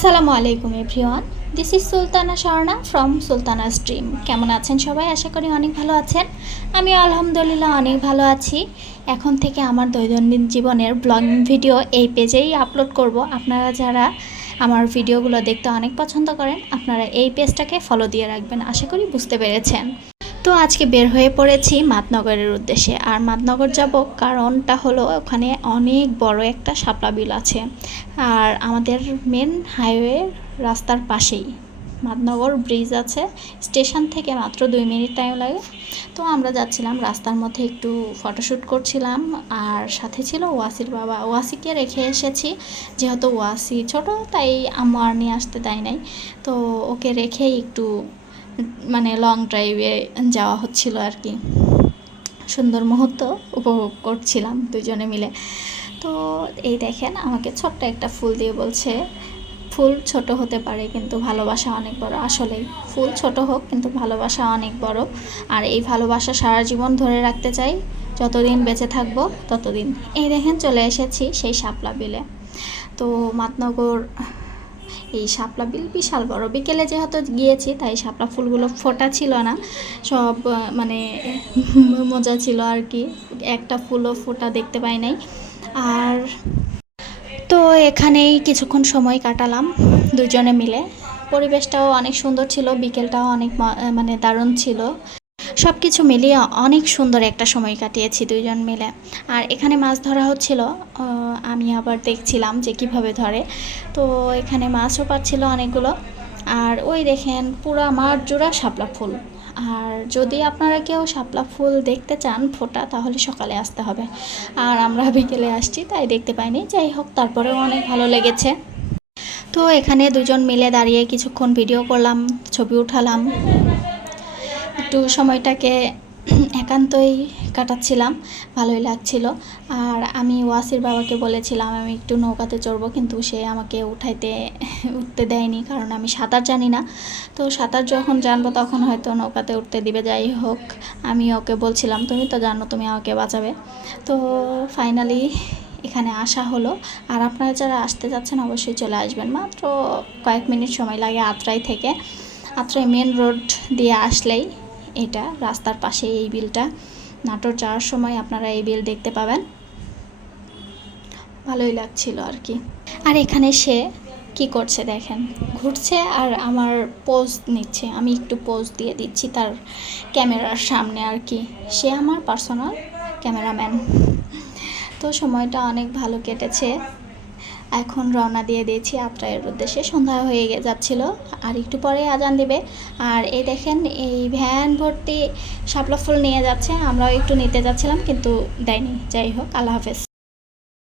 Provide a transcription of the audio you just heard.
আসসালামু আলাইকুম everyone, this is Sultana Swarna from Sultana stream. কেমন আছেন সবাই? আশা করি অনেক ভালো আছেন। আমি আলহামদুলিল্লাহ অনেক ভালো আছি। এখন থেকে আমার দৈনন্দিন জীবনের ব্লগিং ভিডিও এই পেজেই আপলোড করব। আপনারা যারা আমার ভিডিওগুলো দেখতে অনেক পছন্দ করেন, আপনারা এই পেজটাকে ফলো দিয়ে রাখবেন। আশা করি বুঝতে পেরেছেন। তো আজকে বের হয়ে পড়েছি মাতনগরের উদ্দেশ্যে। আর মাতনগর যাব কারণটা হলো ওখানে অনেক বড় একটা শাপলা বিল আছে। আর আমাদের মেন হাইওয়ে রাস্তার পাশেই মাতনগর ব্রিজ আছে। স্টেশন থেকে মাত্র 2 মিনিট টাইম লাগে। তো আমরা যাচ্ছিলাম, রাস্তার মধ্যে একটু ফটোশ্যুট করছিলাম। আর সাথে ছিল ওয়াসির বাবা। ওয়াসিকে রেখে এসেছি, যেহেতু ওয়াসি ছোট তাই আম্মু আর নিয়ে আসতে দেয় নাই। তো ওকে রেখেই একটু লং ড্রাইভে যাওয়া হচ্ছিল আর কি। সুন্দর মুহূর্ত উপভোগ করছিলাম দুজনে মিলে। তো এই দেখেন, আমাকে ছোট্ট একটা ফুল দিয়ে বলছে, ফুল ছোট হতে পারে কিন্তু ভালোবাসা অনেক বড়। আসলেই ফুল ছোট হোক কিন্তু ভালোবাসা অনেক বড়। আর এই ভালোবাসা সারা জীবন ধরে রাখতে চাই, যতদিন বেঁচে থাকবো ততদিন। এই দেখেন, চলে এসেছি সেই শাপলা বিলে। তো মাতনগর এই শাপলা বিল বিশাল বড়। বিকেলে যেহেতু গিয়েছি তাই শাপলা ফুলগুলো ফোটা ছিল না, সব মজা ছিল আর কি। একটা ফুলও ফোটা দেখতে পাই নাই। আর তো এখানেই কিছুক্ষণ সময় কাটালাম দুজনে মিলে। পরিবেশটাও অনেক সুন্দর ছিল, বিকেলটাও অনেক দারুণ ছিল। সব কিছু মিলিয়ে অনেক সুন্দর একটা সময় কাটিয়েছি দুইজন মিলে। আর এখানে মাছ ধরা হচ্ছিল, আমি আবার দেখছিলাম যে কিভাবে ধরে। তো এখানে মাছও পাচ্ছিল অনেকগুলো। আর ওই দেখেন, পুরো মাঠ জোড়া শাপলা ফুল। আর যদি আপনারা কেউ শাপলা ফুল দেখতে চান ফোটা, তাহলে সকালে আসতে হবে। আর আমরা বিকেলে আসছি তাই দেখতে পাইনি। যাই হোক, তারপরেও অনেক ভালো লেগেছে। তো এখানে দুজন মিলে দাঁড়িয়ে কিছুক্ষণ ভিডিও করলাম, ছবি উঠালাম, একটু সময়টাকে একান্তই কাটাচ্ছিলাম, ভালোই লাগছিল। আর আমি ওয়াসির বাবাকে বলেছিলাম আমি একটু নৌকাতে চড়বো, কিন্তু সে আমাকে উঠতে দেয়নি, কারণ আমি সাঁতার জানি না। তো সাঁতার যখন জানবো তখন হয়তো নৌকাতে উঠতে দিবে। যাই হোক, আমি ওকে বলছিলাম তুমি তো জানো, তুমি আমাকে বাঁচাবে। তো ফাইনালি এখানে আসা হলো। আর আপনারা যারা আসতে যাচ্ছেন অবশ্যই চলে আসবেন। মাত্র কয়েক মিনিট সময় লাগে আত্রাই থেকে। আত্রাই মেন রোড দিয়ে আসলেই এটা রাস্তার পাশে এই বিলটা। নাটোর যাওয়ার সময় আপনারা এই বিল দেখতে পাবেন। ভালোই লাগছিল আর কি। আর এখানে সে কি করছে দেখেন, ঘুরছে আর আমার পোজ নিচ্ছে। আমি একটু পোজ দিয়ে দিচ্ছি তার ক্যামেরার সামনে আর কি। সে আমার পার্সোনাল ক্যামেরাম্যান। তো সময়টা অনেক ভালো কেটেছে। এখন রওনা দিয়ে দিয়েছি আত্রাইয়ের উদ্দেশ্যে। সন্ধ্যা হয়ে যাচ্ছিল, আর একটু পরে আজান দিবে। আর এই দেখেন, এই ভ্যান ভর্তি শাপলা ফুল নিয়ে যাচ্ছে। আমরাও একটু নিতে যাচ্ছিলাম কিন্তু দেয়নি। যাই হোক, আল্লাহ হাফেজ।